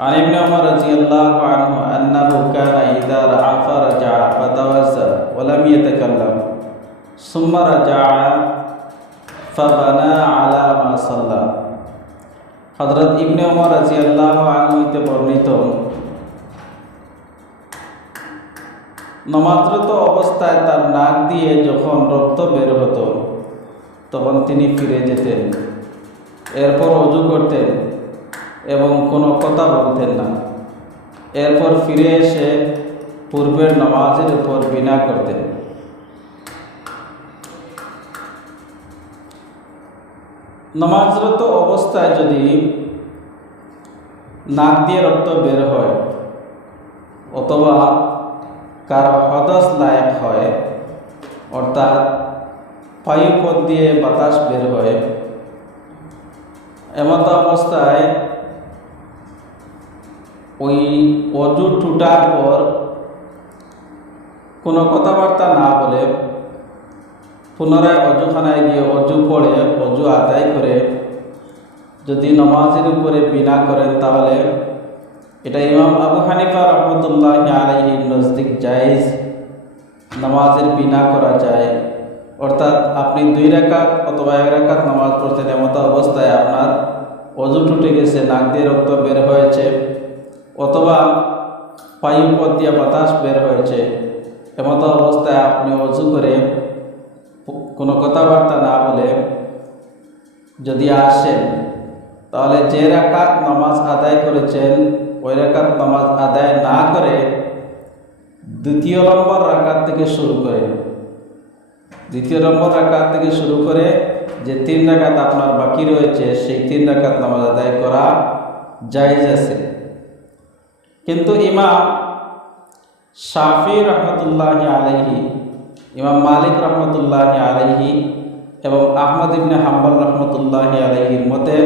عن ابن عمر رضي الله عنه أنه كان إذا رعف رجع فتوزى ولم يتكلم ثم رجع فبنى على ما صلى হজরত ইবনে ওমর রাজিয়াল্লাহ আনহু বর্ণিত নমাজরত অবস্থায় তার নাক দিয়ে যখন রক্ত বের হতো তখন তিনি ফিরে যেতেন এরপর অজু করতেন এবং কোনো কথা বলতেন না। এরপর ফিরে এসে পূর্বের নামাজের উপর বিনা করতেন। নামাজরত অবস্থায় যদি নাক দিয়ে রক্ত বের হয় অথবা কারও হদস লায়ক হয়, অর্থাৎ বায়ুপথ দিয়ে বাতাস বের হয়, এমত অবস্থায় ওই অজু টুটার পর কোনো কথাবার্তা না বলে পুনরায় অজুখানায় গিয়ে অজু পড়ে অজু আদায় করে যদি নমাজের উপরে বিনা করেন তাহলে এটা ইমাম আবু হানিফা রহমতুল্লাহ আলহি নজদিক জায়েজ। নামাজের বিনা করা যায়। অর্থাৎ আপনি দুই রেখাত অথবা এক রেখাত নামাজ পড়ছেন এমতো অবস্থায় আপনার অজু টুটে গেছে, নাক দিয়ে রক্ত বের হয়েছে। অথবা পায়ু পথ দিয়ে বাতাস বের হয়েছে, এমত অবস্থায় আপনি অজু করে কোনো কথাবার্তা না বলে যদি আসেন, তাহলে যে রাকাত নামাজ আদায় করেছেন, ওই রাকাত নামাজ আদায় না করে দ্বিতীয় নম্বর রাকাত থেকে শুরু করে। দ্বিতীয় নম্বর রাকাত থেকে শুরু করে যে তিন রাকাত আপনার বাকি রয়েছে, সেই তিন রাকাত নামাজ আদায় করা জায়জ আছে। কিন্তু ইমাম শাফি রহমতুল্লাহ আলহি ইমাম মালিক রহমতুল্লাহ আলহি এবং আহমদ ইবনে হাম্বল রহমতুল্লাহ আলহির মতে,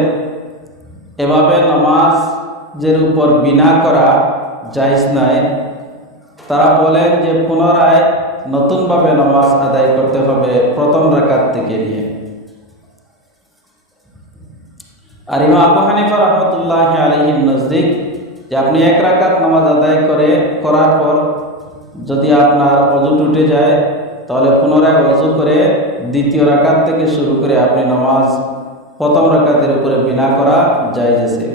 এভাবে নামাজের উপর বিনা করা জায়জ নয়। তারা বলেন যে পুনরায় নতুনভাবে নামাজ আদায় করতে হবে প্রথম রাকাত থেকে নিয়ে। আর ইমা আবু হানিফা রহমতুল্লাহ আলহির নজদিক যে আপনি এক রাকাত নামাজ আদায় করে, করার পর যদি আপনার অজু টুটে যায়, তাহলে পুনরায় অজু করে দ্বিতীয় রাকাত থেকে শুরু করে আপনি নামাজ প্রথম রাকাতের উপরে বিনা করা যায় যেছে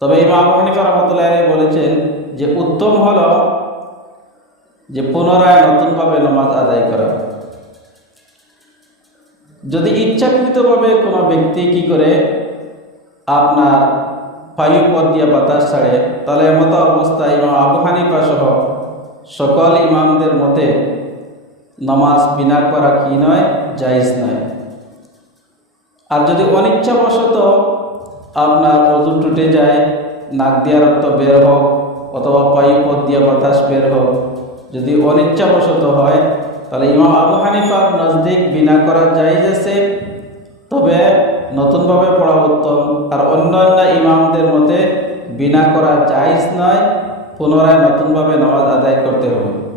তবে আবু হানিফা রহমতুল্লাহ বলেছেন যে উত্তম হল যে পুনরায় নতুনভাবে নামাজ আদায় করা। যদি ইচ্ছাকৃতভাবে কোনো ব্যক্তি কি করে আপনার বায়ু পথ দিয়ে বাতাস ছাড়ে তাহলে এমত অবস্থায় ইমাম আবু হানিফা সহ সকল ইমামদের মতে নামাজ বিনা করা কি নয়, জায়জ নয়। আর যদি অনিচ্ছাবশত আপনার অজু টুটে যায়, নাক দিয়া রক্ত বের হোক অথবা পায়ু পথ দিয়ে বাতাস বের হোক, যদি অনিচ্ছাবশত হয় তাহলে ইমাম আবু হানিফার নজদিক বিনা করা আছে। তবে নতুনভাবে পড়া উত্তম আর অন্য অন্য ইমামদের মতে, বিনা করা জায়জ নয়, পুনরায় নতুনভাবে নামাজ আদায় করতে হবে।